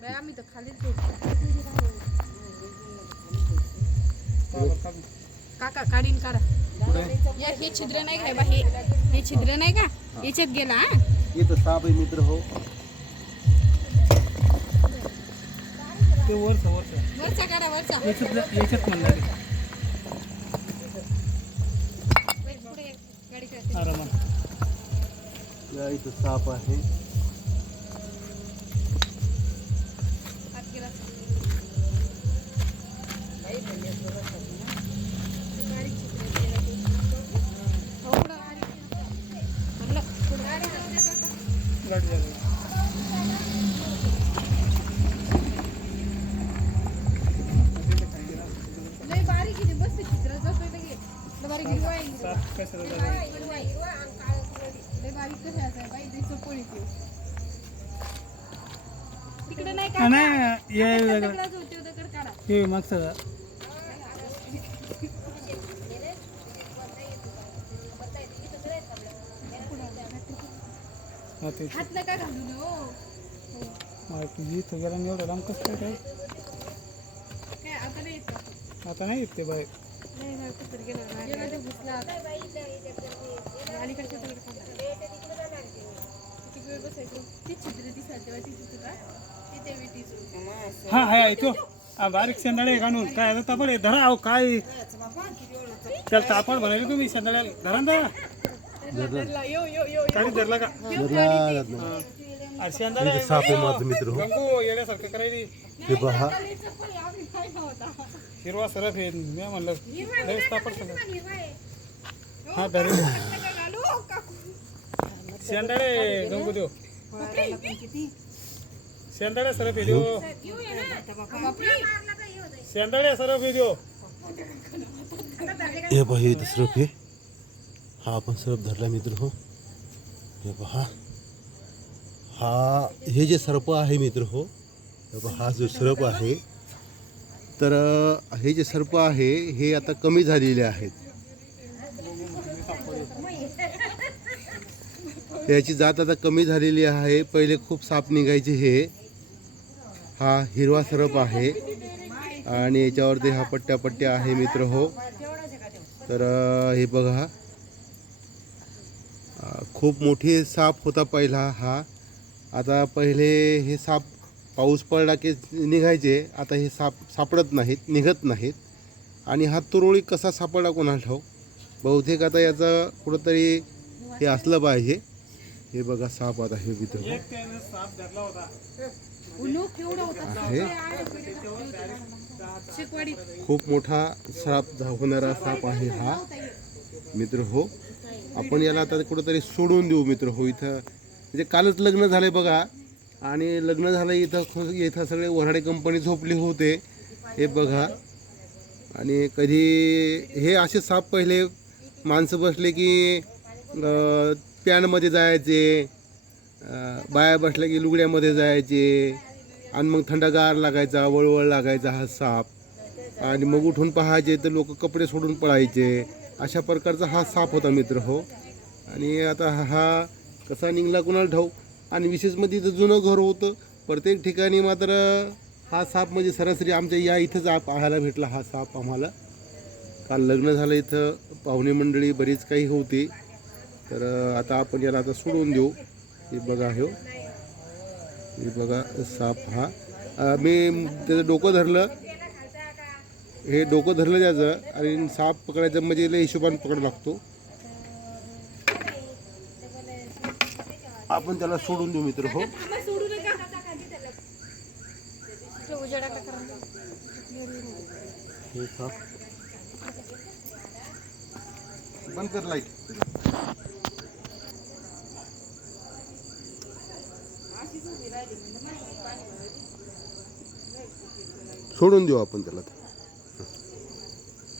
बाई आम्ही तर खालीच झोपतो काका काढीन काढा। या हे छिद्र नाही काय बा हे हे छिद्र नाही का? याच्यात गेला हा? इथं साप आहे मित्र हो. ते वरच वरच. वरचा काढा वरचा. याच्यात याच्यात म्हणणार पुढे ये. गाडी करते या इथं साप आहे. नाही का? नाही हे मागचं. हात नका घालू ना तुझी इथं गेला एवढं लांब कसं काय काय? काय आता नाही येत आता नाही येत ते बाहेर. हा हा हाय तो बारीक शेंदाळे घालून काय आता तापड आहे धरा अहो काय? त्याला तापड म्हणाले तुम्ही शेंदाळ्याला धरा ना. धरला, का? धरला जात नाही अरे शेंदाळे इथं साप आहे माझं मित्र. हो गंगू येण्यासारखं करायली. हे पहा. हिरवा सरफ आहे मी म्हणलं आहे. हा धरे. गंगू देव. शेंदाळे सरफ आहे देव. शेंदाळे सरफ आहे देव. हे पहा हे सरप आहे. हा आपण सरप धरला मित्र हो. हे पहा. हा हे जे सर्प आहे मित्र हो हे हा जो सर्प आहे. तर हे जे सर्प आहे हे आता कमी झालेले आहेत. याची जात आता कमी झालेली आहे. पहिले खूप साप निघायचे हे. हा हिरवा सरप आहे. आणि याच्यावरती हा पट्ट्या पट्ट्या आहे मित्र हो. तर हे बघा. खूप मोठी साप होता पहिला हा. आता पहिले हे साप पाऊस पडला की निघायचे आता हे साप सापडत नाहीत निघत नाहीत. आणि हा तुरळी कसा सापडला कोणाला ठाऊ बहुतेक आता याचं कुठंतरी हे असलं पाहिजे. हे बघा साप आता हे मित्र एक त्यानं साप धरला होता. उन्हो केवढा होता आहे. खूप मोठा साप होणारा साप आहे हा. मित्र हो आपण याला आता कुठंतरी सोडून देऊ मित्र हो इथं. म्हणजे कालच लग्न झालंय बघा. आणि लग्न झालं इथं इथं सगळे वऱ्हाडे कंपनी झोपली होते. हे बघा. आणि कधी हे असे साप पहिले माणसं बसले की पॅनमध्ये जायचे बाया बसल्या की लुगड्यामध्ये जायचे. आणि मग थंडगार लागायचा वळवळ लागायचा हा साप. आणि मग उठून पाहायचे तर लोक कपडे सोडून पळायचे. अशा प्रकारचा हा साप होता मित्र हो. आणि आता हा- कसा निघला कुणाला ठाऊ आणि विशेष म्हणजे इथं जुनं घर होतं. प्रत्येक ठिकाणी मात्र हा साप म्हणजे सरासरी आमच्या या इथंच पाहायला भेटला हा साप आम्हाला. काल लग्न झालं इथं. पाहुणे मंडळी बरीच काही होती. तर आता आपण याला आता सोडून देऊ. हे बघा हो हे. बघा साप हा. मी त्याचं डोकं धरलं. हे डोकं धरलं त्याचं आणि साप पकडायचं म्हणजे लय हिशोबाने पकड लागतो. आपण त्याला सोडून देऊ मित्र हो? बंद कर लाइट सोडून देऊ आपण त्याला.